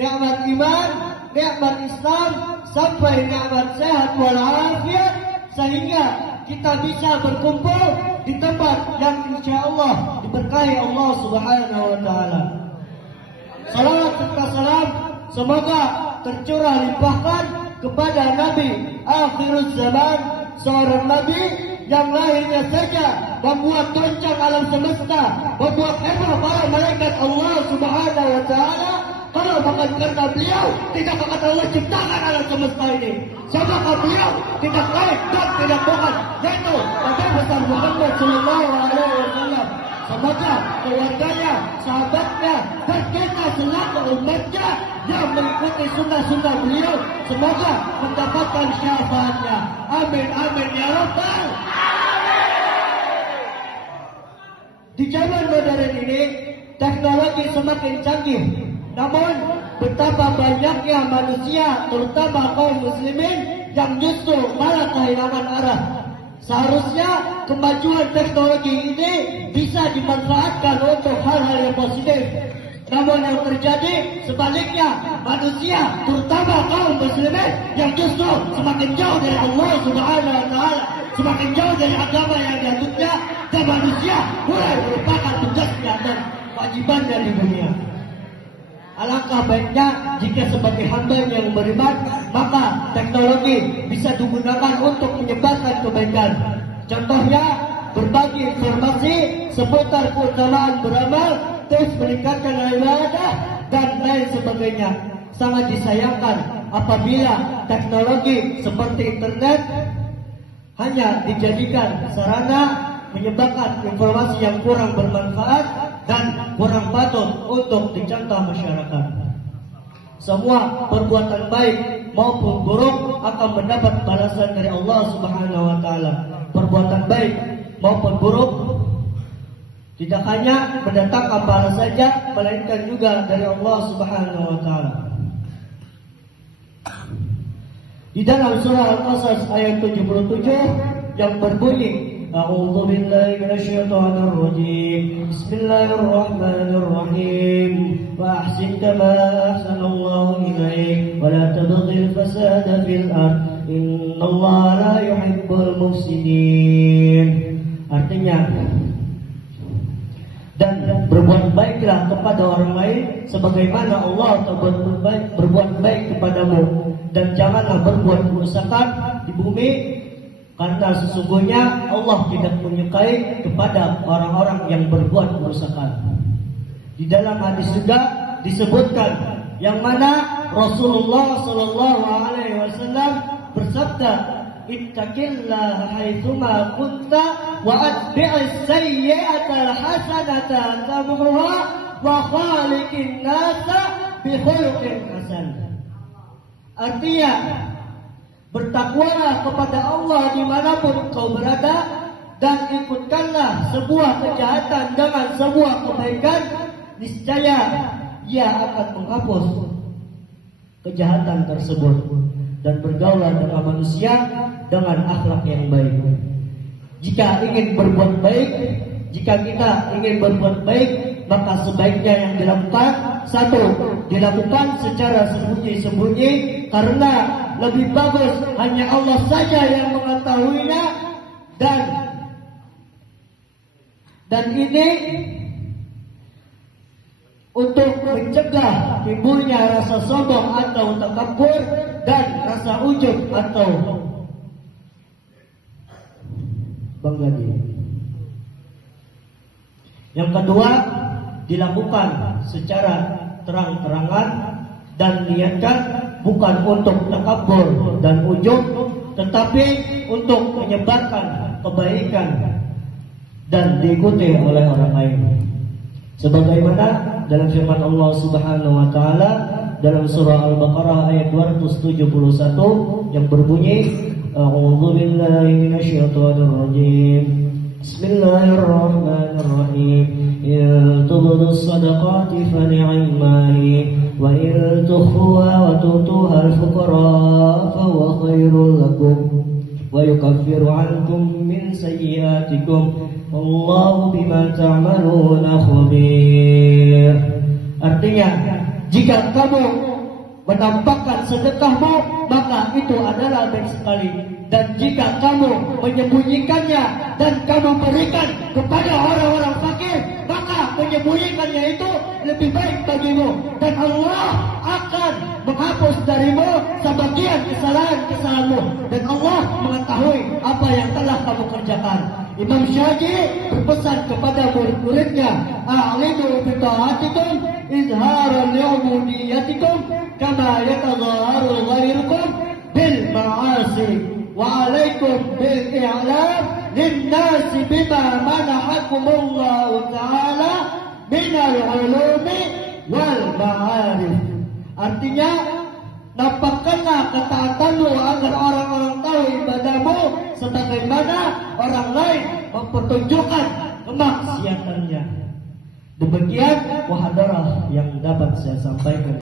nikmat iman, nikmat Islam, sampai nikmat sehat walafiat, sehingga kita bisa berkumpul di tempat yang insya Allah diberkahi Allah Subhanahu wa Ta'ala. Salawat serta salam semoga tercurah limpahkan kepada Nabi akhirul zaman, seorang Nabi yang lahirnya saja membuat goncang alam semesta, membuat heboh para malaikat Allah Subhanahu wa Ta'ala. Kalau bukan karena beliau, tidak akan Allah ciptakan alam semesta ini. Sebab beliau tidak lain dan tidak bukan, yaitu Nabi besar Muhammad Sallallahu Alaihi Wasallam. Semoga keluarganya, sahabatnya, dan kita selaku umatnya yang mengikuti sunnah-sunnah beliau, semoga mendapatkan syafaatnya. Amin, amin ya Rabbal. Di zaman modern ini, teknologi semakin canggih. Namun, betapa banyaknya manusia, terutama kaum muslimin, yang justru malah kehilangan arah. Seharusnya kemajuan teknologi ini bisa dimanfaatkan untuk hal-hal yang positif. Namun yang terjadi sebaliknya, manusia, terutama kaum muslimin, yang justru semakin jauh dari Allah Subhanahu wa Ta'ala, semakin jauh dari agama yang dianutnya, dan manusia mulai melupakan tugasnya dan kewajibannya di dunia. Alangkah baiknya jika sebagai hamba yang beriman, maka teknologi bisa digunakan untuk menyebarkan kebaikan. Contohnya, berbagi informasi seputar keutamaan beramal, tips meningkatkan ibadah, dan lain sebagainya. Sangat disayangkan apabila teknologi seperti internet hanya dijadikan sarana menyebarkan informasi yang kurang bermanfaat dan kurang patut untuk dicontoh masyarakat. Semua perbuatan baik maupun buruk akan mendapat balasan dari Allah Subhanahu wa Ta'ala. Perbuatan baik maupun buruk tidak hanya mendatangkan pahala saja, melainkan juga dari Allah Subhanahu wa Ta'ala. Di dalam surah Al-Qasas ayat 77 yang berbunyi, A'udzu billahi minasyaitonir rajim. Bismillahirrahmanirrahim. Wa ahsin kama ahsanallahu ilaik wa la tabghil fasada fil ard. Innallaha la yuhibbul mufsidin. Artinya, dan berbuat baiklah kepada orang lain sebagaimana Allah telah berbuat baik kepadamu, dan janganlah berbuat kerusakan di bumi, karena sesungguhnya Allah tidak menyukai kepada orang-orang yang berbuat kerusakan. Di dalam hadis juga disebutkan yang mana Rasulullah Sallallahu Alaihi Wasallam bersabda, ittaqillaha haitsuma kunta wa atbi'is sayyi'atal hasanata tamhuha wa khaliqin nasa bi khuluqin hasan. Artinya, bertakwalah kepada Allah dimanapun engkau berada, dan ikutkanlah sebuah kejahatan dengan sebuah kebaikan, niscaya ia akan menghapus kejahatan tersebut, dan bergaulah dengan manusia dengan akhlak yang baik. Jika ingin berbuat baik, jika kita ingin berbuat baik, maka sebaiknya yang dilakukan, satu, dilakukan secara sembunyi-sembunyi, karena lebih bagus hanya Allah saja yang mengetahuinya, dan ini untuk mencegah timbulnya rasa sombong atau takabur dan rasa ujub atau bangga diri. Yang kedua, dilakukan secara terang-terangan dan niatkan bukan untuk takabur dan ujub, tetapi untuk menyebarkan kebaikan dan diikuti oleh orang lain. Sebagaimana dalam firman Allah Subhanahu wa Ta'ala dalam surah Al-Baqarah ayat 271 yang berbunyi, A'udzu billahi minasyaitonir rajim. Bismillahirrahmanirrahim. In tubdus sadaqati fa ni'mahi wa in tukhfuha wa tutuha al-fuqara fa huwa khairul lakum wa yukaffiru 'ankum min sayyi'atikum wallahu bima ta'maluna khabir. Artinya, Jika kamu menampakkan sedekahmu, maka itu adalah baik sekali. Dan jika kamu menyembunyikannya dan kamu berikan kepada orang-orang fakir, maka menyembunyikannya itu lebih baik bagimu. Dan Allah akan menghapus darimu sebagian kesalahan-kesalahanmu. Dan Allah mengetahui apa yang telah kamu kerjakan. Imam Syafi'i berpesan kepada murid-muridnya, a'lidu bi ta'atikum izharan li'ubudiyatikum kama yatadhaharu ghairukum bil ma'asi wa alaikum bil i'lam linnasi bima manahakumullahu ta'ala minal ulumi wal ma'arif. Artinya, nampakkanlah ketaatanmu agar orang-orang tahu ibadahmu sebagaimana orang lain mempertunjukkan kemaksiatannya. Demikian muhadarah yang dapat saya sampaikan.